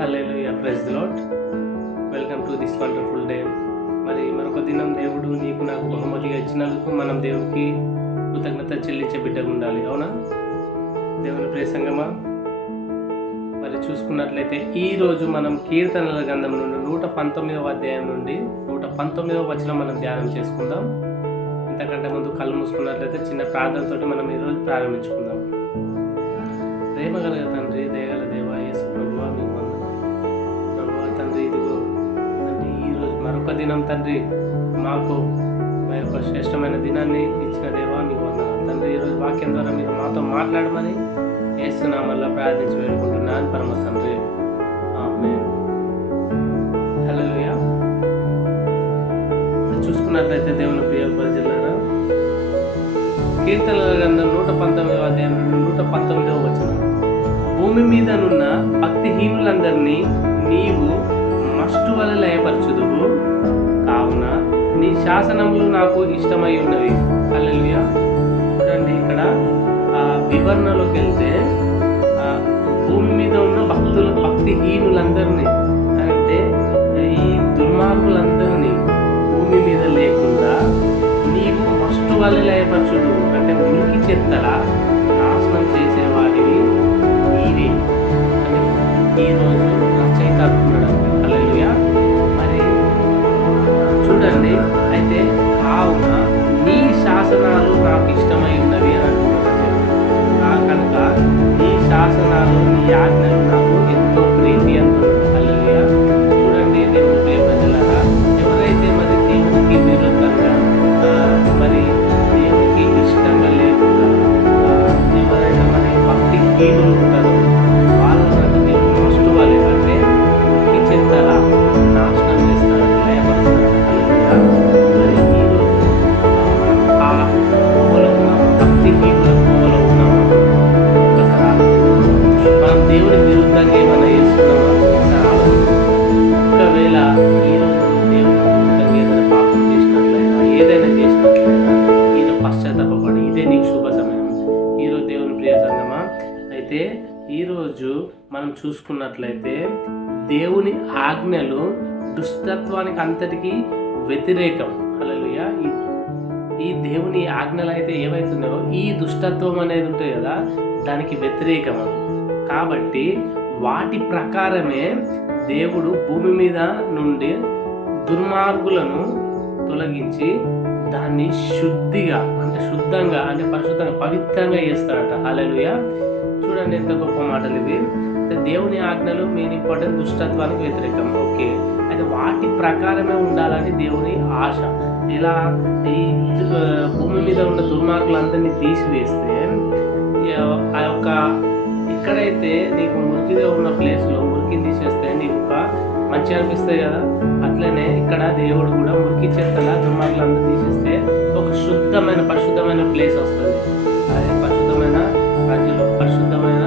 Hallelujah, praise the lord. Welcome to this wonderful day. మరి మరొక దినం దేవుడు నీకు నాకు బహుమతిగా ఇచ్చినందుకు మనం దేవునికి కృతజ్ఞత చెల్లించే బిడ్డగా ఉండాలి. అవునా దేవుని ప్రియ సంగమా? మరి చూసుకున్నట్లయితే ఈరోజు మనం కీర్తనల గ్రంథం నుండి 119వ అధ్యాయం నుండి 119వ వచనం మనం ధ్యానం చేసుకుందాం. ఇంతకంటే ముందు కళ్ళు మూసుకున్నట్లయితే చిన్న ప్రార్థనతోటి మనం ఈరోజు ప్రారంభించుకుందాం. ప్రేమ కలిగిన తండ్రి, దయగల దేవా, యేసు ప్రభువా, మీకు వందనాలు ప్రభువా. తండ్రి, ఇదిగో తండ్రి ఈరోజు మరొక దినం తండ్రి, మాకు మా యొక్క శ్రేష్టమైన దినాన్ని ఇచ్చిన దేవా, మీకు వందనాలు తండ్రి. ఈరోజు వాక్యం ద్వారా మీరు మాతో మాట్లాడమని యేసు నామములో ప్రార్థించి వేడుకుంటున్నాను పరమ తండ్రి, ఆమేన్. హల్లెలూయా. చూసుకున్నట్లయితే దేవుని ప్రియ ప్రజలారా, కీర్తనల గ్రంథం 119వ అధ్యాయం నుండి 119వ వచనం. భూమి మీదనున్న భక్తిహీనులందరినీ నీవు మస్టు వలె లయపరచుదువు, కావున నీ శాసనములు నాకు ఇష్టమై ఉన్నవి. హల్లెలూయా. చూడండి, ఇక్కడ వివరణలోకి వెళ్తే భూమి మీద ఉన్న భక్తిహీనులందరినీ అంటే ఈ దుర్మార్గులందరినీ భూమి మీద లేకుండా నీవు మస్టు వలె లయపరచుదు అంటే మురికి చెత్తలా నాశనం చేసేవాడివి నీవే అని ఈరోజు రచయిత అంటున్నాడు. హల్లెలూయా. మరి చూడండి, అయితే కావున నీ శాసనాలు నాకు ఇష్టమై ఉన్నవి అని అంటున్నాడు. కనుక నీ శాసనాలు, నీ ఆజ్ఞలు నాకు ఎంతో ప్రీతి అంటున్నాడు. హల్లెలూయా. చూడండి, దేవుని ప్రియ ప్రజలారా, ఎవరైతే మరి దేవునికి విరుద్ధంగా మరి దేవునికి ఇష్టంగా లేకుండా ఎవరైనా మరి భక్తిహీనులు ఉంటారో వాళ్ళని దేవుడు మస్ట్ వాళ్ళు అంటే మురికి చెత్తలా నాశనం చేస్తాడు, లయపరుస్తాడు. మరి ఈరోజు మనం ఆ కోవలో ఉన్నాం, భక్తిహీనుల కోవలో ఉన్నాము. ఒకసారి ఆలోచించాం, మనం దేవునికి విరుద్ధంగా ఏమైనా చేస్తున్నామా? ఒకసారి ఆలోచించాం. ఒకవేళ ఈరోజు దేవునికి విరుద్ధంగా ఏదైనా పాపం చేసినట్లయినా, ఏదైనా చేసినట్లయినా ఈరోజు పశ్చాత్తాపపడి ఇదే నీకు శుభ సమయం. ఈరోజు దేవుని ప్రియ సంగమా, అయితే ఈరోజు మనం చూసుకున్నట్లయితే దేవుని ఆజ్ఞలు దుష్టత్వానికి అంతటికీ వ్యతిరేకం. హల్లెలూయా. ఈ దేవుని ఆజ్ఞలు అయితే ఏవైతున్నాయో ఈ దుష్టత్వం అనేది ఉంటుంది కదా, దానికి వ్యతిరేకం. కాబట్టి వాటి ప్రకారమే దేవుడు భూమి మీద నుండి దుర్మార్గులను తొలగించి దాన్ని శుద్ధిగా అంటే శుద్ధంగా అంటే పరిశుద్ధంగా పవిత్రంగా చేస్తాడట. హల్లెలూయా. చూడండి ఎంత గొప్ప మాటలు ఇవి. దేవుని ఆజ్ఞలు మెయిన్ ఇంపార్టెంట్, దుష్టత్వానికి వ్యతిరేకం. ఓకే, అయితే వాటి ప్రకారమే ఉండాలని దేవుని ఆశ. ఇలా ఈ భూమి మీద ఉన్న దుర్మార్గులందరినీ తీసివేస్తే ఆ యొక్క ఎక్కడైతే నీకు మురికిగా ఉన్న ప్లేస్లో మురికిని తీసేస్తే నీకు ఒక మంచిగా అనిపిస్తాయి కదా, అట్లనే ఇక్కడ దేవుడు కూడా మురికి చెత్తలా దుర్మార్గులందరూ తీసేస్తే ఒక శుద్ధమైన పరిశుద్ధమైన ప్లేస్ వస్తుంది. అదే పరిశుద్ధమైన ప్రజలు, పరిశుద్ధమైన